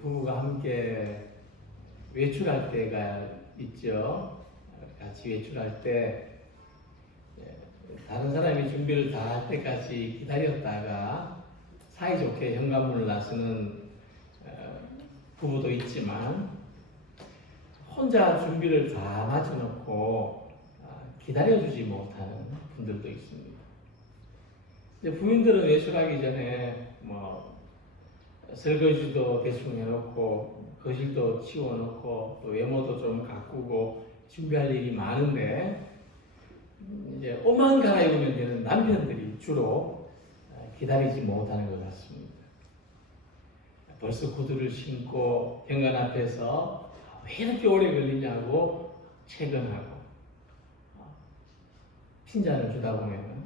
부부가 함께 외출할 때가 있죠. 같이 외출할 때 다른 사람이 준비를 다 할 때까지 기다렸다가 사이좋게 현관문을 나서는 부부도 있지만 혼자 준비를 다 마쳐놓고 기다려주지 못하는 분들도 있습니다. 이제 부인들은 외출하기 전에 설거지도 대충 해놓고 거실도 치워놓고 또 외모도 좀 가꾸고 준비할 일이 많은데 이제 옷만 갈아입으면 되는 남편들이 주로 기다리지 못하는 것 같습니다. 벌써 구두를 신고 현관 앞에서 왜 이렇게 오래 걸리냐고 퇴근하고 핀잔을 주다 보면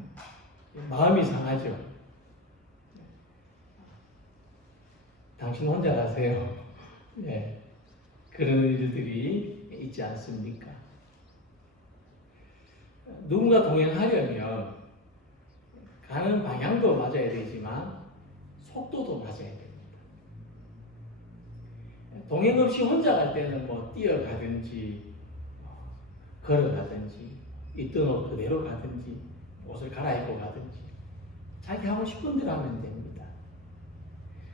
마음이 상하죠. 당신 혼자 가세요. 네, 그런 일들이 있지 않습니까? 누군가 동행하려면 가는 방향도 맞아야 되지만 속도도 맞아야 됩니다. 동행 없이 혼자 갈 때는 뛰어가든지 걸어가든지 있던 옷 그대로 가든지 옷을 갈아입고 가든지 자기 하고 싶은 대로 하면 됩니다.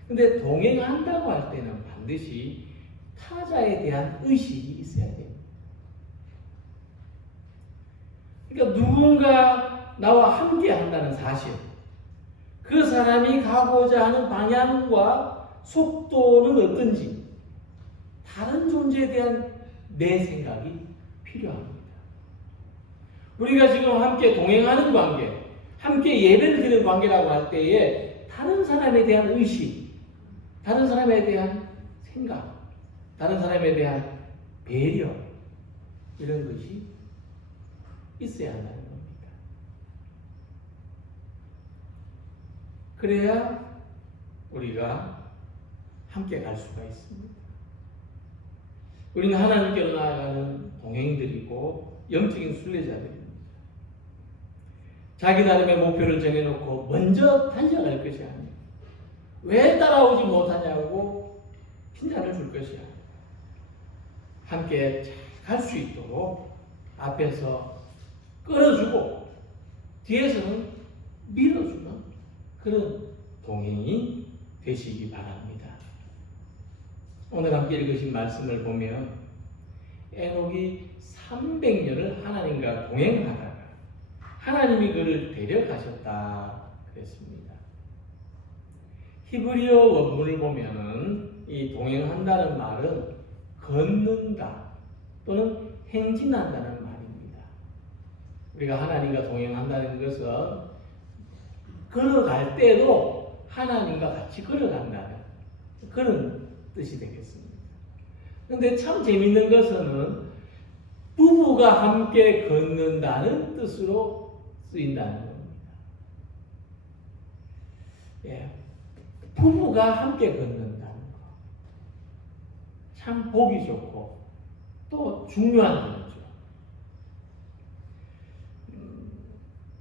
근데 동행한다고 할 때는 반드시 타자에 대한 의식이 있어야 됩니다. 그러니까 누군가 나와 함께 한다는 사실, 그 사람이 가고자 하는 방향과 속도는 어떤지 다른 존재에 대한 내 생각이 필요합니다. 우리가 지금 함께 동행하는 관계, 함께 예배를 드리는 관계라고 할 때에 다른 사람에 대한 의식, 다른 사람에 대한 생각, 다른 사람에 대한 배려, 이런 것이 있어야 한다는 겁니다. 그래야 우리가 함께 갈 수가 있습니다. 우리는 하나님께로 나아가는 동행들이고 영적인 순례자들입니다. 자기 나름의 목표를 정해놓고 먼저 달려갈 것이 아니에요. 왜 따라오지 못하냐고 핀잔을 줄 것이 아니에요. 함께 갈 수 있도록 앞에서 끌어주고 뒤에서는 밀어주는 그런 동행이 되시기 바랍니다. 오늘 함께 읽으신 말씀을 보면 에녹이 300년을 하나님과 동행하다가 하나님이 그를 데려가셨다 그랬습니다. 히브리어 원문을 보면은 이 동행한다는 말은 걷는다 또는 행진한다는 말입니다. 우리가 하나님과 동행한다는 것은 걸어갈 때도 하나님과 같이 걸어간다는 그런 뜻이 되겠습니다. 그런데 참 재밌는 것은 부부가 함께 걷는다는 뜻으로 쓰인다는 겁니다. 예, 부부가 함께 걷는다는 것. 참 보기 좋고 또 중요한 일이죠.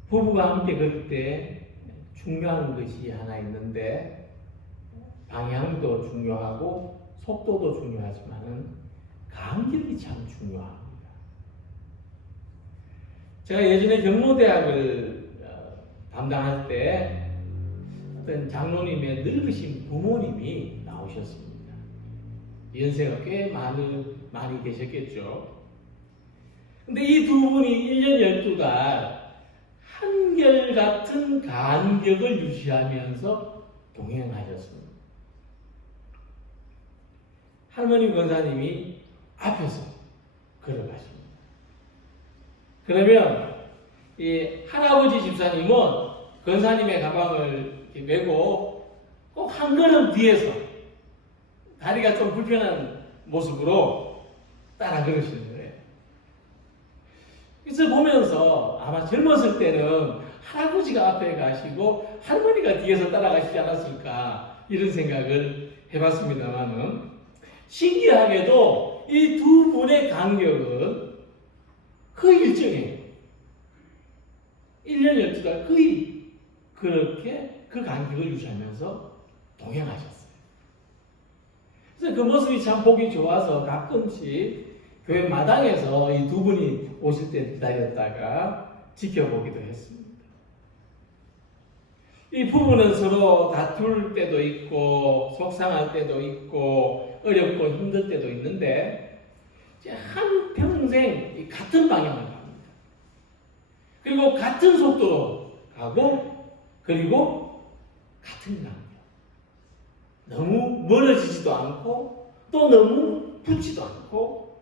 부부가 함께 걸을 때 중요한 것이 하나 있는데 방향도 중요하고 속도도 중요하지만은 간격이 참 중요합니다. 제가 예전에 경로대학을 담당할 때 어떤 장로님의 늙으신 부모님이 나오셨습니다. 연세가 꽤 많이 되셨겠죠. 근데 이 두 분이 1년 12달 한결같은 간격을 유지하면서 동행하셨습니다. 할머니 권사님이 앞에서 걸어가십니다. 그러면 이 할아버지 집사님은 권사님의 가방을 이렇게 메고 꼭 한 걸음 뒤에서 다리가 좀 불편한 모습으로 따라 걸으시는 거예요. 그래서 보면서 아마 젊었을 때는 할아버지가 앞에 가시고 할머니가 뒤에서 따라가시지 않았을까 이런 생각을 해봤습니다만은 신기하게도 이 두 분의 간격은 거의 일정해요. 1년 12달 거의 그렇게 그 간격을 유지하면서 동행하셨어요. 그래서 그래서 그 모습이 참 보기 좋아서 가끔씩 교회 마당에서 이 두 분이 오실 때 기다렸다가 지켜보기도 했습니다. 이 부부는 서로 다툴 때도 있고 속상할 때도 있고 어렵고 힘들 때도 있는데 한 평생 같은 방향을 갑니다. 그리고 같은 속도로 가고 그리고 같은 강경. 너무 멀어지지도 않고 또 너무 붙지도 않고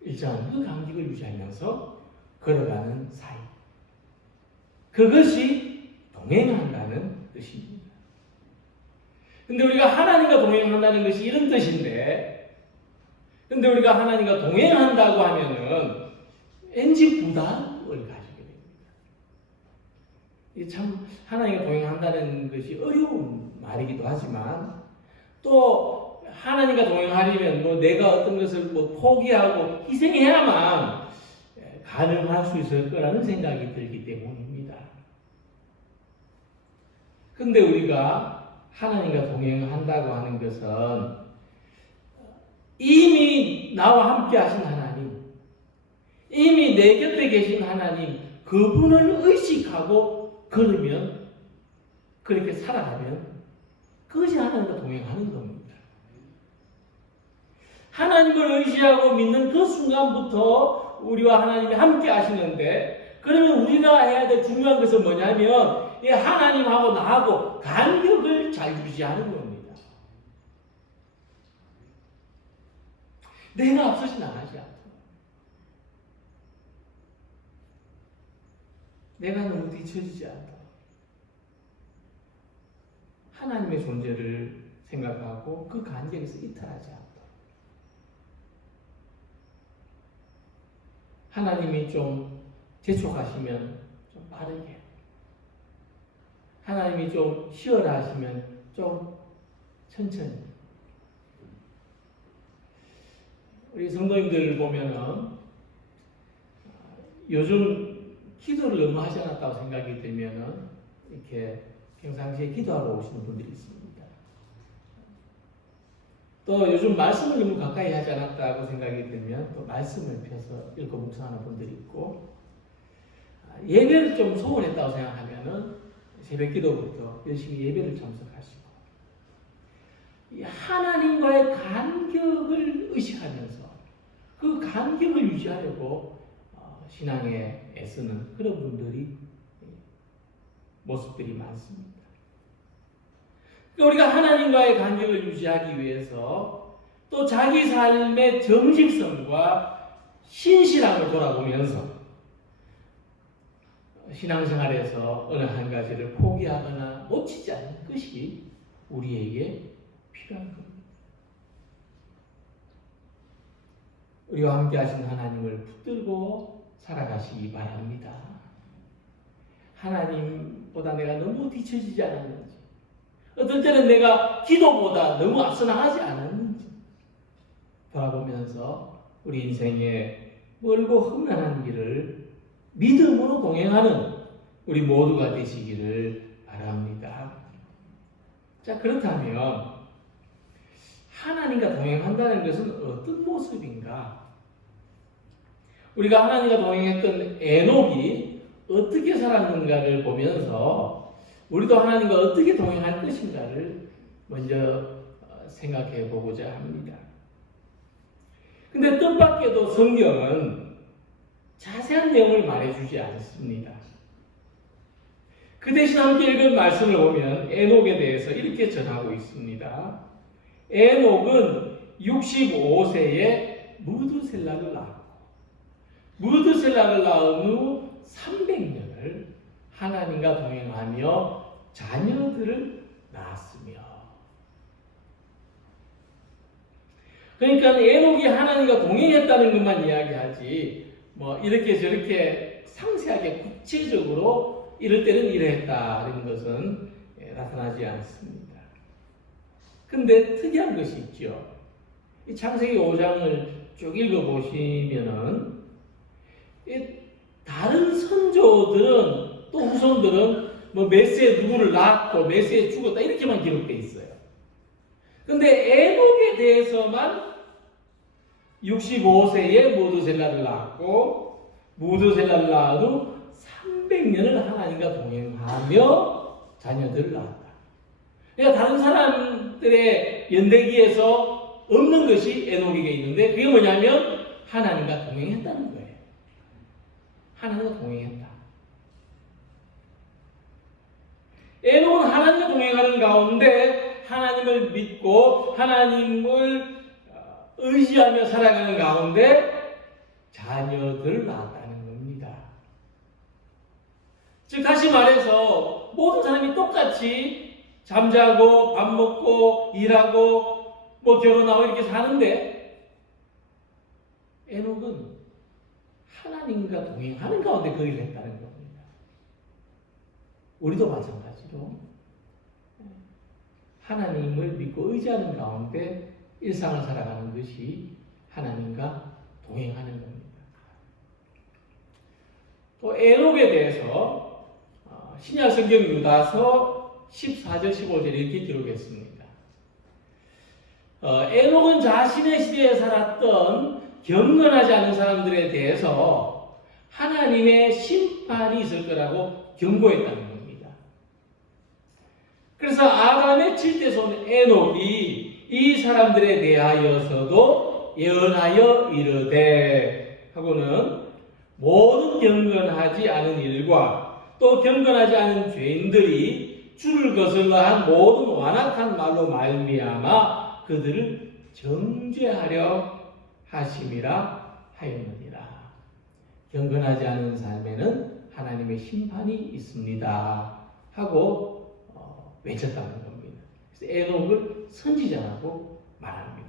일정한 그 간격을 유지하면서 걸어가는 사이. 그것이 동행한다는 뜻입니다. 근데 우리가 하나님과 동행한다는 것이 이런 뜻인데, 근데 우리가 하나님과 동행한다고 하면은 왠지 부담을 가지게 됩니다. 이게 참 하나님과 동행한다는 것이 어려운 말이기도 하지만 또 하나님과 동행하려면 뭐 내가 어떤 것을 뭐 포기하고 희생해야만 가능할 수 있을 거라는 생각이 들기 때문입니다. 근데 우리가 하나님과 동행한다고 하는 것은 이미 나와 함께 하신 하나님, 이미 내 곁에 계신 하나님, 그분을 의식하고 걸으면, 그렇게 살아가면 그것이 하나님과 동행하는 겁니다. 하나님을 의지하고 믿는 그 순간부터 우리와 하나님이 함께 하시는데, 그러면 우리가 해야 될 중요한 것은 뭐냐면 이 하나님하고 나하고 간격을 잘 유지하는 겁니다. 내가 앞서지 나가지 않고 내가 너무 뒤처지지 않고 하나님의 존재를 생각하고 그 간격에서 이탈하지 않고 하나님이 좀 재촉하시면 좀 빠르게 하나님이 좀 쉬어라 하시면 좀 천천히. 우리 성도님들 보면은 요즘 기도를 너무 하지 않았다고 생각이 들면은 이렇게 평상시에 기도하러 오시는 분들이 있습니다. 또 요즘 말씀을 너무 가까이 하지 않았다고 생각이 들면 또 말씀을 펴서 읽고 묵상하는 분들이 있고 예배를 좀 소홀했다고 생각하면은 새벽 기도부터 열심히 예배를 참석하시고 이 하나님과의 간격을 의식하면서 그 간격을 유지하려고 신앙에 애쓰는 그런 분들이 모습들이 많습니다. 그러니까 우리가 하나님과의 간격을 유지하기 위해서 또 자기 삶의 정직성과 신실함을 돌아보면서 신앙생활에서 어느 한 가지를 포기하거나 놓치지 않는 것이 우리에게 필요한 겁니다. 우리와 함께 하신 하나님을 붙들고 살아가시기 바랍니다. 하나님보다 내가 너무 뒤처지지 않았는지, 어떨 때는 내가 기도보다 너무 앞서 나가지 않았는지 돌아보면서 우리 인생의 멀고 험난한 길을 믿음으로 동행하는 우리 모두가 되시기를 바랍니다. 자, 그렇다면 하나님과 동행한다는 것은 어떤 모습인가? 우리가 하나님과 동행했던 에녹이 어떻게 살았는가를 보면서 우리도 하나님과 어떻게 동행할 것인가를 먼저 생각해 보고자 합니다. 근데 뜻밖에도 성경은 자세한 내용을 말해주지 않습니다. 그 대신 함께 읽은 말씀을 보면 에녹에 대해서 이렇게 전하고 있습니다. 에녹은 65세에 무드셀라를 낳았고 무드셀라를 낳은 후 300년을 하나님과 동행하며 자녀들을 낳았으며, 그러니까 에녹이 하나님과 동행했다는 것만 이야기하지 뭐 이렇게 저렇게 상세하게 구체적으로 이럴 때는 이러했다 이런 것은 나타나지 않습니다. 근데 특이한 것이 있죠. 이 창세기 5장을 쭉 읽어보시면은 다른 선조들은 또 후손들은 뭐 몇 세에 누구를 낳았고 몇 세에 죽었다 이렇게만 기록되어 있어요. 근데 에녹에 대해서만 65세에 무드셀라를 낳았고 무드셀라를 낳은 후 300년을 하나님과 동행하며 자녀들을 낳았다. 그러니까 다른 사람들의 연대기에서 없는 것이 에녹에게 있는데 그게 뭐냐면 하나님과 동행했다는 거예요. 하나님과 동행했다. 에녹은 하나님과 동행하는 가운데 하나님을 믿고 하나님을 의지하며 살아가는 가운데 자녀들을 낳았다는 겁니다. 즉 다시 말해서 모든 사람이 똑같이 잠자고 밥 먹고 일하고 뭐 결혼하고 이렇게 사는데 에녹은 하나님과 동행하는 가운데 그 일을 했다는 겁니다. 우리도 마찬가지로 하나님을 믿고 의지하는 가운데 일상을 살아가는 것이 하나님과 동행하는 겁니다. 또 에녹에 대해서 신약 성경 유다서 14절 15절 이렇게 기록했습니다. 에녹은 자신의 시대에 살았던 경건하지 않은 사람들에 대해서 하나님의 심판이 있을 거라고 경고했다는 겁니다. 그래서 아담의 7대손 에녹이 이 사람들에 대하여서도 예언하여 이르되 하고는 모든 경건하지 않은 일과 또 경건하지 않은 죄인들이 주를 거슬러 한 모든 완악한 말로 말미암아 그들을 정죄하려 하심이라 하였느니라. 경건하지 않은 삶에는 하나님의 심판이 있습니다 하고 외쳤다는 겁니다. 에녹을 선지자라고 말합니다.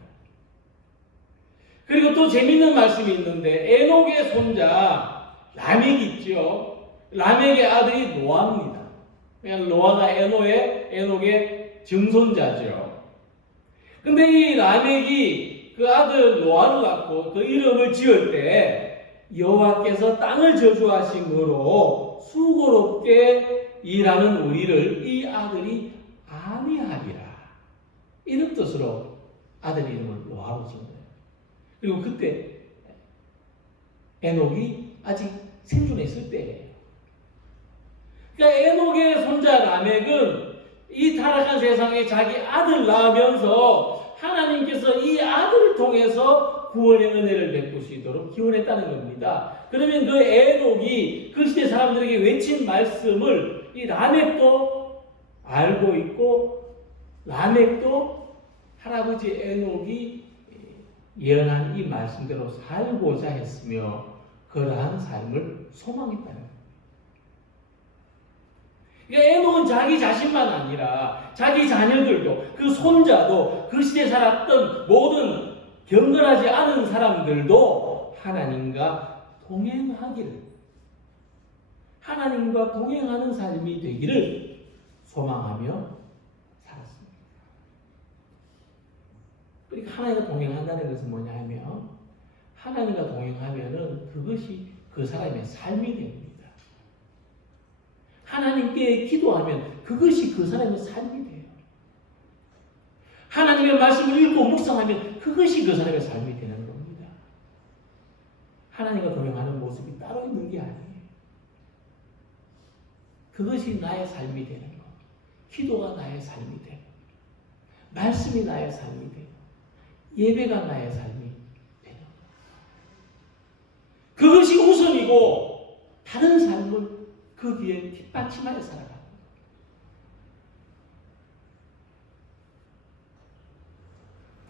그리고 또 재미있는 말씀이 있는데 에녹의 손자 라멕이 있죠. 라멕의 아들이 노아입니다. 그냥 노아가 에녹의 증손자죠. 근데 이 라멕이 그 아들 노아를 낳고 그 이름을 지을 때 여호와께서 땅을 저주하심으로 수고롭게 일하는 우리를 이 아들이 안위하리라. 이런 뜻으로 아들 이름을 노아로 지은 거예요. 그리고 그때 에녹이 아직 생존해 있을 때예요. 그러니까 에녹의 손자 라멕은 이 타락한 세상에 자기 아들 낳으면서 하나님께서 이 아들을 통해서 구원의 은혜를 베풀 수 있도록 기원했다는 겁니다. 그러면 그 에녹이 그 시대 사람들에게 외친 말씀을 이 라멕도 알고 있고 라멕도 할아버지 에녹이 예언한 이 말씀대로 살고자 했으며 그러한 삶을 소망했다는 겁니다. 그러니까 에녹은 자기 자신만 아니라 자기 자녀들도 그 손자도 그 시대에 살았던 모든 경건하지 않은 사람들도 하나님과 동행하기를 하나님과 동행하는 삶이 되기를 소망하며 살았습니다. 그러니까 하나님과 동행한다는 것은 뭐냐 하면 하나님과 동행하면은 그것이 그 사람의 삶이 됩니다. 하나님께 기도하면 그것이 그 사람의 삶이 돼요. 하나님의 말씀을 읽고 묵상하면 그것이 그 사람의 삶이 되는 겁니다. 하나님과 동행하는 모습이 따로 있는 게 아니에요. 그것이 나의 삶이 되는 것. 기도가 나의 삶이 되고 말씀이 나의 삶이 되고 예배가 나의 삶이 되는 것. 그것이 우선이고 다른 삶은 거기에 뒷받침하여 살아가는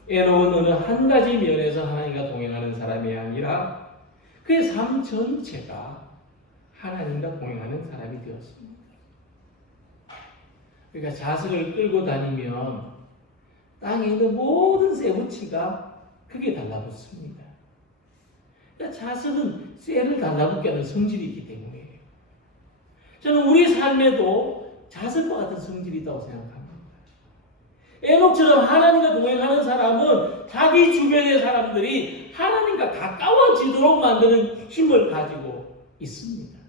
거예요. 에녹은 어느 한 가지 면에서 하나님과 동행하는 사람이 아니라 그의 삶 전체가 하나님과 동행하는 사람이 되었습니다. 그러니까 자석을 끌고 다니면 땅에 있는 모든 쇠붙이가 크게 달라붙습니다. 그러니까 자석은 쇠를 달라붙게 하는 성질이 있기 때문이에요. 저는 우리 삶에도 자석과 같은 성질이 있다고 생각합니다. 에녹처럼 하나님과 동행하는 사람은 자기 주변의 사람들이 하나님과 가까워지도록 만드는 힘을 가지고 있습니다.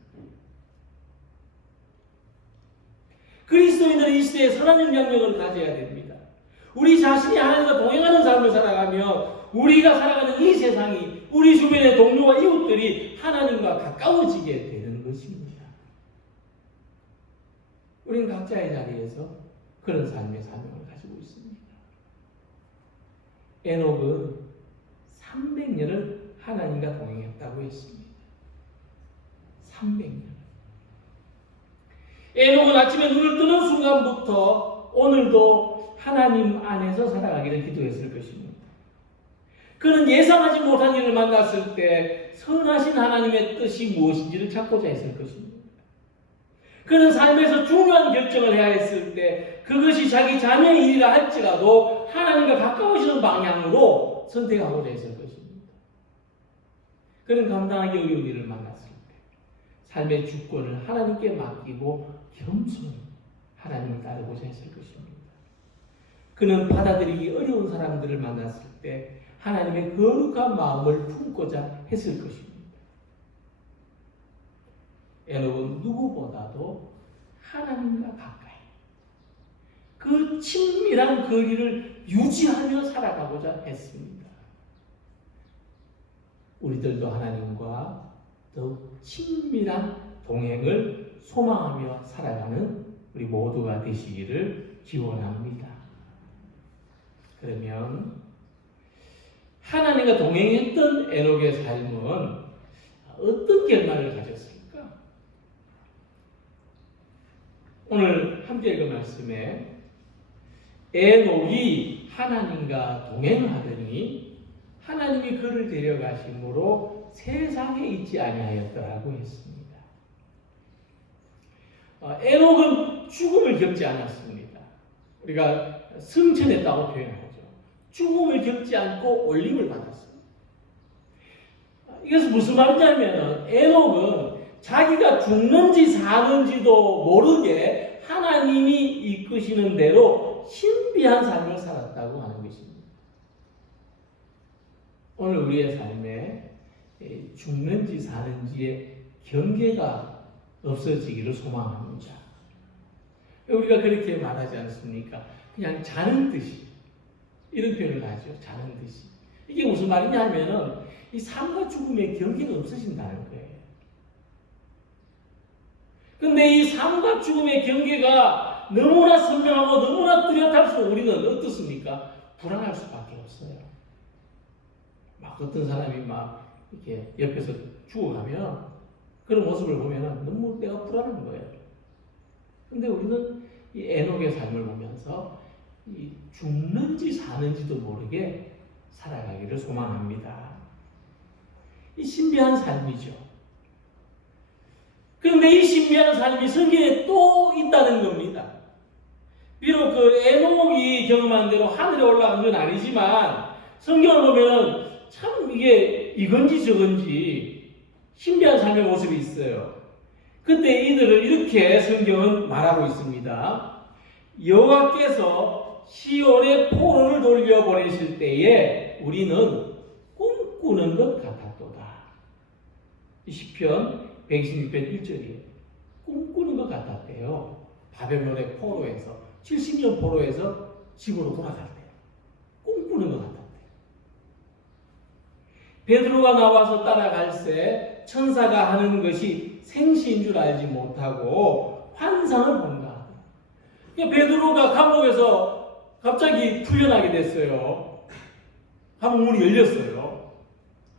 그리스도인들은 이 시대에 선한 영향력을 가져야 됩니다. 우리 자신이 하나님과 동행하는 삶을 살아가면 우리가 살아가는 이 세상이 우리 주변의 동료와 이웃들이 하나님과 가까워지게 되는 것입니다. 우리는 각자의 자리에서 그런 삶의 사명을 가지고 있습니다. 에녹은 300년을 하나님과 동행했다고 했습니다. 300년. 에녹은 아침에 눈을 뜨는 순간부터 오늘도 하나님 안에서 살아가기를 기도했을 것입니다. 그는 예상하지 못한 일을 만났을 때 선하신 하나님의 뜻이 무엇인지를 찾고자 했을 것입니다. 그는 삶에서 중요한 결정을 해야 했을 때 그것이 자기 자녀의 일이라 할지라도 하나님과 가까워지는 방향으로 선택하고자 했을 것입니다. 그는 감당하기 어려운 일을 만났을 때 삶의 주권을 하나님께 맡기고 겸손히 하나님을 따르고자 했을 것입니다. 그는 받아들이기 어려운 사람들을 만났을 때 하나님의 거룩한 마음을 품고자 했을 것입니다. 에녹은 누구보다도 하나님과 가까이 그 친밀한 거리를 유지하며 살아가고자 했습니다. 우리들도 하나님과 더욱 친밀한 동행을 소망하며 살아가는 우리 모두가 되시기를 기원합니다. 그러면 하나님과 동행했던 에녹의 삶은 어떤 결말을 가졌을까? 오늘 함께 읽은 말씀에 에녹이 하나님과 동행하더니 하나님이 그를 데려가심으로 세상에 있지 아니하였더라고 했습니다. 에녹은 죽음을 겪지 않았습니다. 우리가 승천했다고 표현하죠. 죽음을 겪지 않고 올림을 받았습니다. 이것은 무슨 말이냐면 에녹은 자기가 죽는지 사는지도 모르게 하나님이 이끄시는 대로 신비한 삶을 살았다고 하는 것입니다. 오늘 우리의 삶에 죽는지 사는지의 경계가 없어지기를 소망합니다. 우리가 그렇게 말하지 않습니까? 그냥 자는 듯이 이런 표현을 하죠. 자는 듯이. 이게 무슨 말이냐 하면은 이 삶과 죽음의 경계가 없어진다는 거예요. 근데 이 삶과 죽음의 경계가 너무나 선명하고 너무나 뚜렷할수록 우리는 어떻습니까? 불안할 수밖에 없어요. 막 어떤 사람이 막 이렇게 옆에서 죽어가면 그런 모습을 보면 너무 내가 불안한 거예요. 근데 우리는 이 에녹의 삶을 보면서 이 죽는지 사는지도 모르게 살아가기를 소망합니다. 이 신비한 삶이죠. 그런데 이 신비한 삶이 성경에 또 있다는 겁니다. 비록 그 에녹이 경험한 대로 하늘에 올라간 건 아니지만 성경을 보면은 참 이게 이건지 저건지 신비한 삶의 모습이 있어요. 그때 이들을 이렇게 성경은 말하고 있습니다. 여호와께서 시온의 포로를 돌려보내실 때에 우리는 꿈꾸는 것 같았도다. 시편 126편 1절이에요. 꿈꾸는 것 같았대요. 바벨론의 포로에서 70년 포로에서 집으로 돌아갈 때 꿈꾸는 것 같았대요. 베드로가 나와서 따라갈새 천사가 하는 것이 생시인 줄 알지 못하고 환상을 본다. 그러니까 베드로가 감옥에서 갑자기 풀려나게 됐어요. 감옥 문이 열렸어요.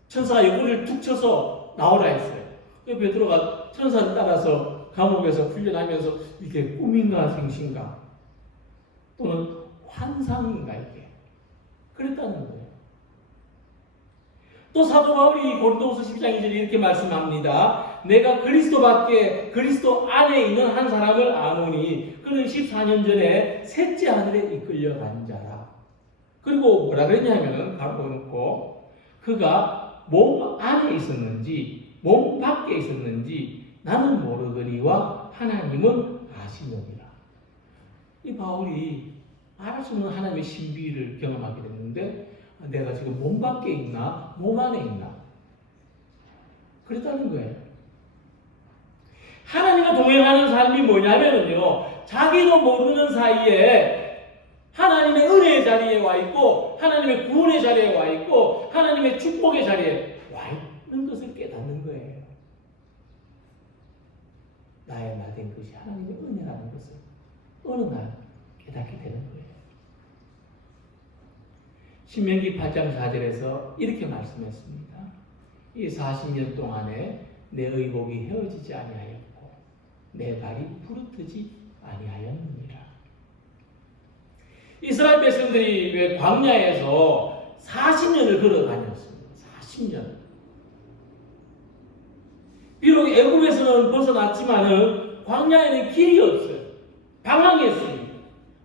천사가 옆구리를 툭 쳐서 나오라 했어요. 베드로가 천사를 따라서 감옥에서 풀려나면서 이게 꿈인가 생신가 또는 환상인가 이게 그랬다는 거예요. 또 사도 바울이 고린도후서 12장 2절에 이렇게 말씀합니다. 내가 그리스도 안에 있는 한 사람을 아노니 그는 14년 전에 셋째 하늘에 이끌려간 자라. 그리고 뭐라 그랬냐면은 바로 놓고 그가 몸 안에 있었는지 몸 밖에 있었는지 나는 모르거니와 하나님은 아시느니라. 이 바울이 알을 수 없는 하나님의 신비를 경험하게 됐는데 내가 지금 몸 밖에 있나 몸 안에 있나 그랬다는 거예요. 하나님과 동행하는 삶이 뭐냐면요 자기도 모르는 사이에 하나님의 은혜의 자리에 와 있고 하나님의 구원의 자리에 와 있고 하나님의 축복의 자리에 와 있는 것을 깨닫는 거예요. 나의 나 된 것이 하나님의 은혜라는 것을 어느 날 깨닫게 되는 거예요. 신명기 8장 4절에서 이렇게 말씀했습니다. 이 40년 동안에 내 의복이 헤어지지 아니하였고 내 발이 부르트지 아니하였느니라. 이스라엘 백성들이 왜 광야에서 40년을 걸어 다녔습니다. 40년. 비록 애굽에서는 벗어났지만은 광야에는 길이 없어요. 방황했습니다.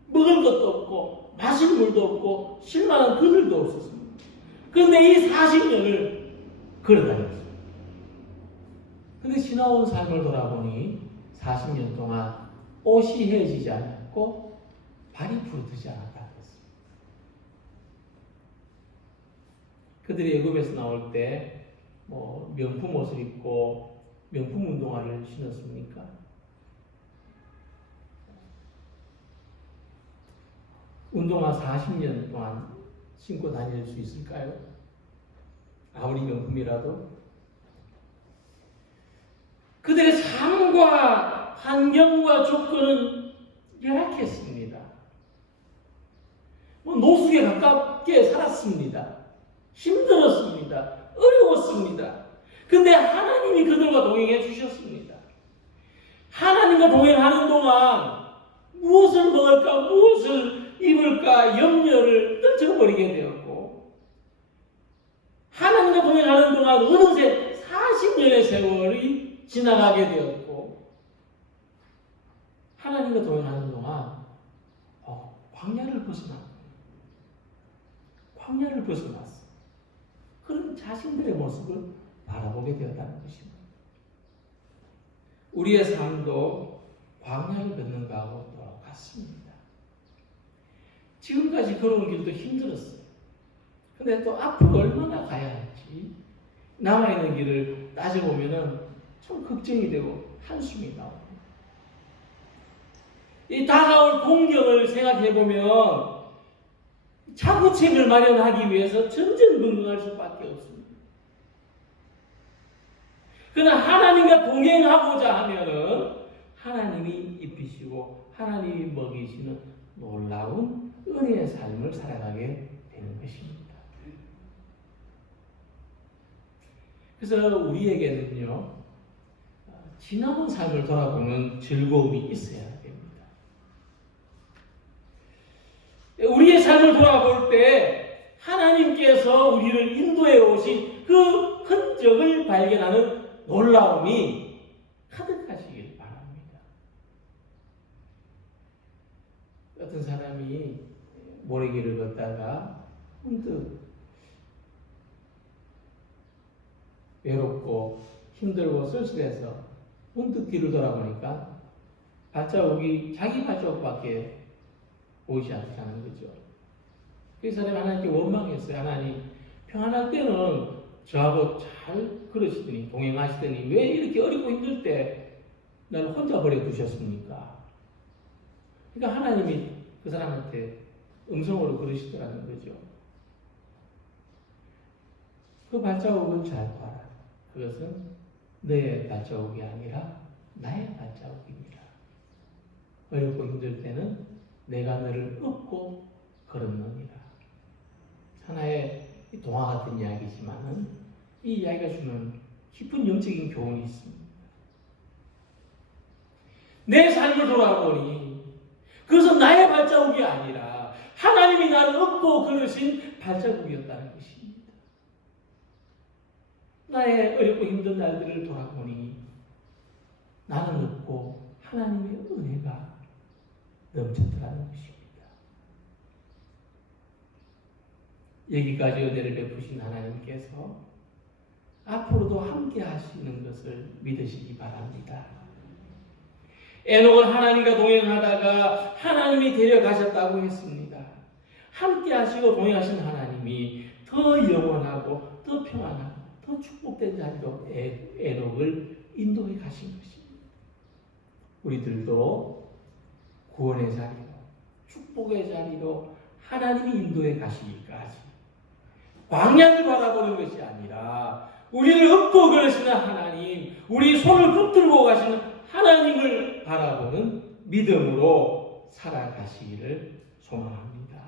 먹을 것도 없고 마실 물도 없고 쉴만한 그늘도 없었습니다. 그런데 이 40년을 걸어 다녔어요. 그런데 지나온 삶을 돌아보니 40년 동안 옷이 헤어지지 않았고 발이 부르트지 않았다는 것입니다. 그들이 애굽에서 나올 때 뭐 명품 옷을 입고 명품 운동화를 신었습니까? 운동화 40년 동안 신고 다닐 수 있을까요? 아무리 명품이라도. 그들의 삶과 환경과 조건은 열악했습니다. 노숙에 가깝게 살았습니다. 힘들었습니다. 어려웠습니다. 근데 하나님이 그들과 동행해 주셨습니다. 하나님과 동행하는 동안 무엇을 먹을까, 무엇을 입을까 염려를 떨쳐버리게 되었고, 하나님과 동행하는 동안 어느새 40년의 세월이 지나가게 되었고, 하나님과 동행하는 동안 광야를 벗어났어. 그런 자신들의 모습을 바라보게 되었다는 것입니다. 우리의 삶도 광야를 걷는 거하고 똑같습니다. 지금까지 걸어온 길도 힘들었어요. 근데 또 앞으로 얼마나 가야 할지 남아있는 길을 따져보면 좀 걱정이 되고 한숨이 나옵니다. 이 다가올 공경을 생각해보면 차구책을 마련하기 위해서 전전긍긍할 수밖에 없습니다. 그러나 하나님과 동행하고자 하면은 하나님이 입히시고 하나님이 먹이시는 놀라운 은혜의 삶을 살아가게 되는 것입니다. 그래서 우리에게는요, 지나온 삶을 돌아보는 즐거움이 있어야 됩니다. 우리의 삶을 돌아볼 때 하나님께서 우리를 인도해 오신 그 흔적을 발견하는 놀라움이 가득하시길 바랍니다. 어떤 사람이 모래길을 걷다가 문득 외롭고 힘들고 쓸쓸해서 문득 뒤를 돌아보니까 발자국이 자기 발자국밖에 보이지 않다는 거죠. 그 사람이 하나님께 원망했어요. 하나님, 평안할 때는 저하고 잘 그러시더니 동행하시더니 왜 이렇게 어렵고 힘들 때 나를 혼자 버려두셨습니까? 그러니까 하나님이 그 사람한테 음성으로 그러시더라는 거죠. 그 발자국은 잘 봐라. 그것은 너의 발자국이 아니라 나의 발자국입니다. 어렵고 힘들 때는 내가 너를 업고 걸었느니라. 하나의 동화 같은 이야기지만은 이 이야기가 주는 깊은 영적인 교훈이 있습니다. 내 삶을 돌아보니 그것은 나의 발자국이 아니라 하나님이 나를 업고 걸으신 발자국이었다는 것입니다. 나의 어렵고 힘든 날들을 돌아보니 나는 없고 하나님의 은혜가 넘쳤더라는 것입니다. 여기까지 은혜를 베푸신 하나님께서 앞으로도 함께 하시는 것을 믿으시기 바랍니다. 에녹은 하나님과 동행하다가 하나님이 데려가셨다고 했습니다. 함께 하시고 동행하신 하나님이 더 영원하고 더 평안하고 더 축복된 자리로 에녹을 인도해 가신 것입니다. 우리들도 구원의 자리로 축복의 자리로 하나님이 인도해 가시기까지 광야를 바라보는 것이 아니라 우리를 업고 그러시는 하나님, 우리 손을 붙들고 가시는 하나님을 바라보는 믿음으로 살아가시기를 소망합니다.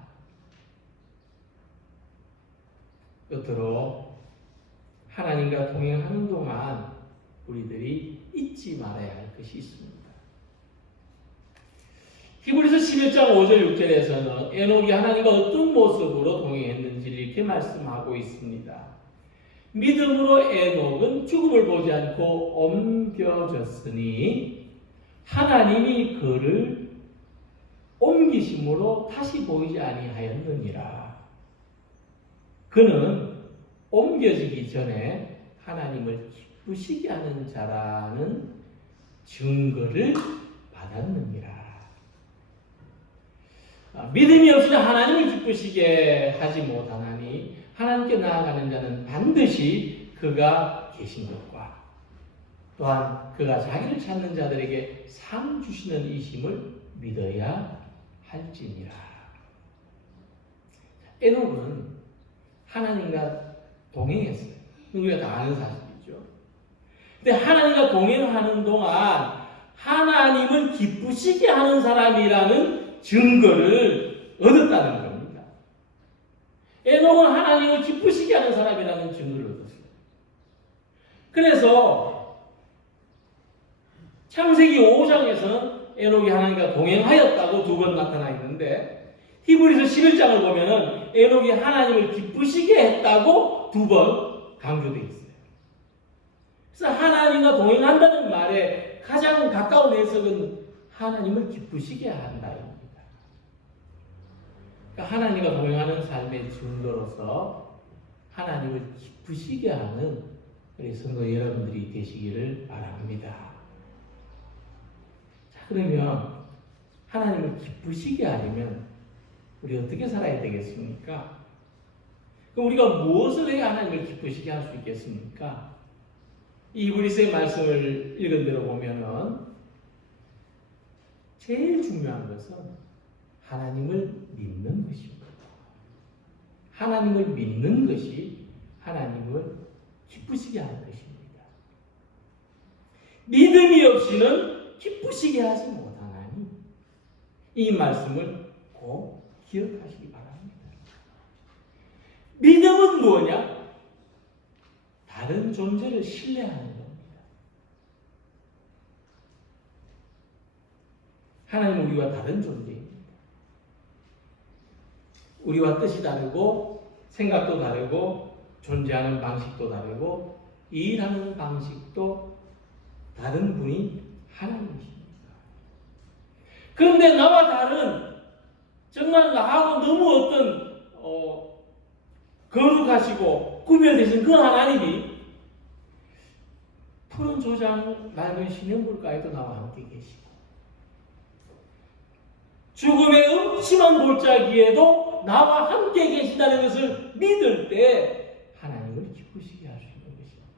끝으로 하나님과 동행하는 동안 우리들이 잊지 말아야 할 것이 있습니다. 히브리서 11장 5절 6절에서는 에녹이 하나님과 어떤 모습으로 동행했는지를 이렇게 말씀하고 있습니다. 믿음으로 에녹은 죽음을 보지 않고 옮겨졌으니 하나님이 그를 옮기심으로 다시 보이지 아니하였느니라. 그는 옮겨지기 전에 하나님을 기쁘시게 하는 자라는 증거를 받았느니라. 믿음이 없이는 하나님을 기쁘시게 하지 못하나니 하나님께 나아가는 자는 반드시 그가 계신 것과 또한 그가 자기를 찾는 자들에게 상 주시는 이심을 믿어야 할지니라. 에녹은 하나님과 동행했어요. 우리가 다 아는 사실이죠. 근데 하나님과 동행하는 동안 하나님을 기쁘시게 하는 사람이라는 증거를 얻었다는 겁니다. 에녹은 하나님을 기쁘시게 하는 사람이라는 증거를 얻었어요. 그래서 창세기 5장에서는 에녹이 하나님과 동행하였다고 2번 나타나 있는데 히브리서 11장을 보면은 에녹이 하나님을 기쁘시게 했다고 2번 강조되어 있어요. 그래서 하나님과 동행한다는 말에 가장 가까운 해석은 하나님을 기쁘시게 한다입니다. 그러니까 하나님과 동행하는 삶의 증거로서 하나님을 기쁘시게 하는 우리 성도 여러분들이 되시기를 바랍니다. 자, 그러면 하나님을 기쁘시게 하려면 우리 어떻게 살아야 되겠습니까? 그럼 우리가 무엇을 해야 하나님을 기쁘시게 할 수 있겠습니까? 이 히브리서의 말씀을 읽은 대로 보면은 제일 중요한 것은 하나님을 믿는 것입니다. 하나님을 믿는 것이 하나님을 기쁘시게 하는 것입니다. 믿음이 없이는 기쁘시게 하지 못하나니 이 말씀을 꼭 기억하시기 바랍니다. 믿음은 뭐냐? 다른 존재를 신뢰하는 겁니다. 하나님은 우리와 다른 존재입니다. 우리와 뜻이 다르고 생각도 다르고 존재하는 방식도 다르고 일하는 방식도 다른 분이 하나님이십니다. 그런데 나와 다른 정말 나하고 너무 어떤 거룩하시고 구별되신 그 하나님이 푸른 조장 맑은 시냇물가에도 나와 함께 계시고 죽음의 음침한 골짜기에도 나와 함께 계시다는 것을 믿을 때 하나님을 기쁘시게 할 수 있는 것입니다.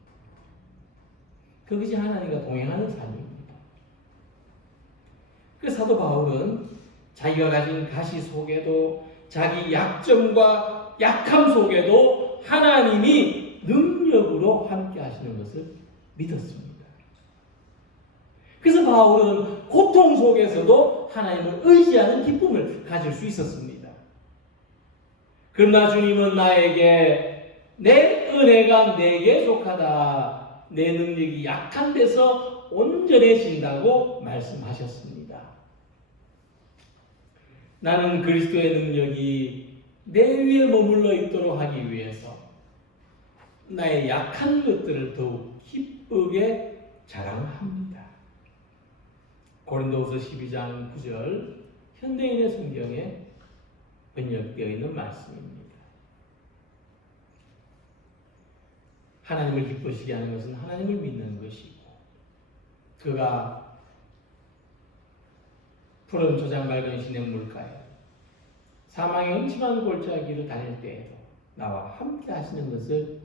그것이 하나님과 동행하는 삶입니다. 그 사도 바울은 자기가 가진 가시 속에도 자기 약점과 약함 속에도 하나님이 능력으로 함께 하시는 것을 믿었습니다. 그래서 바울은 고통 속에서도 하나님을 의지하는 기쁨을 가질 수 있었습니다. 그러나 주님은 나에게 내 은혜가 내게 속하다. 내 능력이 약한 데서 온전해진다고 말씀하셨습니다. 나는 그리스도의 능력이 내 위에 머물러 있도록 하기 위해서 나의 약한 것들을 더욱 기쁘게 자랑합니다. 고린도후서 12장 9절 현대인의 성경에 번역되어 있는 말씀입니다. 하나님을 기쁘시게 하는 것은 하나님을 믿는 것이고 그가 푸른 초장 맑은 시냇물가에 사망의 음침한 골짜기를 다닐 때에도 나와 함께 하시는 것을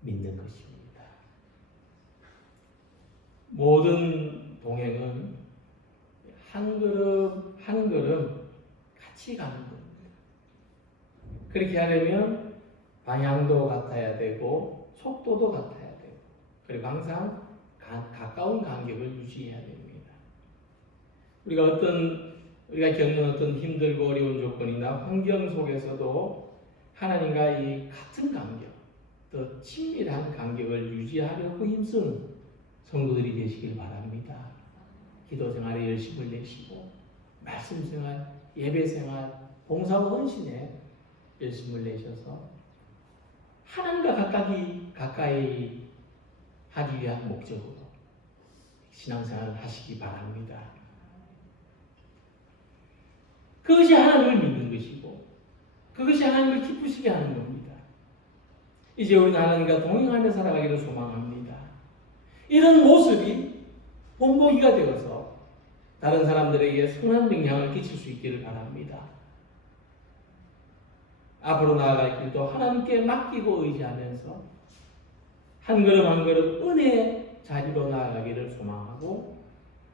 믿는 것입니다. 모든 동행은 한 걸음 한 걸음 같이 가는 겁니다. 그렇게 하려면 방향도 같아야 되고 속도도 같아야 되고 그리고 항상 가까운 간격을 유지해야 됩니다. 우리가 겪는 어떤 힘들고 어려운 조건이나 환경 속에서도 하나님과 이 같은 간격, 더 친밀한 간격을 유지하려고 힘쓰는 성도들이 되시길 바랍니다. 기도 생활에 열심을 내시고 말씀 생활, 예배 생활, 봉사와 헌신에 열심을 내셔서 하나님과 가까이 하기 위한 목적으로 신앙생활을 하시기 바랍니다. 그것이 하나님을 믿는 것이고 그것이 하나님을 기쁘시게 하는 겁니다. 이제 우리는 하나님과 동행하며 살아가기를 소망합니다. 이런 모습이 본보기가 되어서 다른 사람들에게 선한 영향을 끼칠 수 있기를 바랍니다. 앞으로 나아갈 길도 하나님께 맡기고 의지하면서 한 걸음 한 걸음 은혜의 자리로 나아가기를 소망하고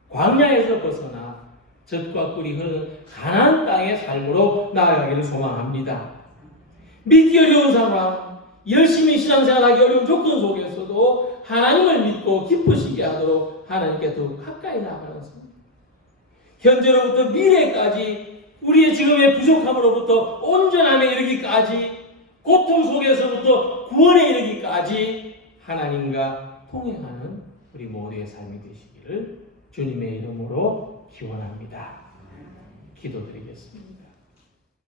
광야에서 벗어나 젖과 꿀이 흐르는 가나안 땅의 삶으로 나아가기를 소망합니다. 믿기 어려운 상황, 열심히 신앙생활하기 어려운 조건 속에서도 하나님을 믿고 기쁘시게 하도록 하나님께 더욱 가까이 나아가는 삶. 현재로부터 미래까지 우리의 지금의 부족함으로부터 온전함에 이르기까지 고통 속에서부터 구원에 이르기까지 하나님과 통행하는 우리 모두의 삶이 되시기를 주님의 이름으로 기원합니다. 기도드리겠습니다.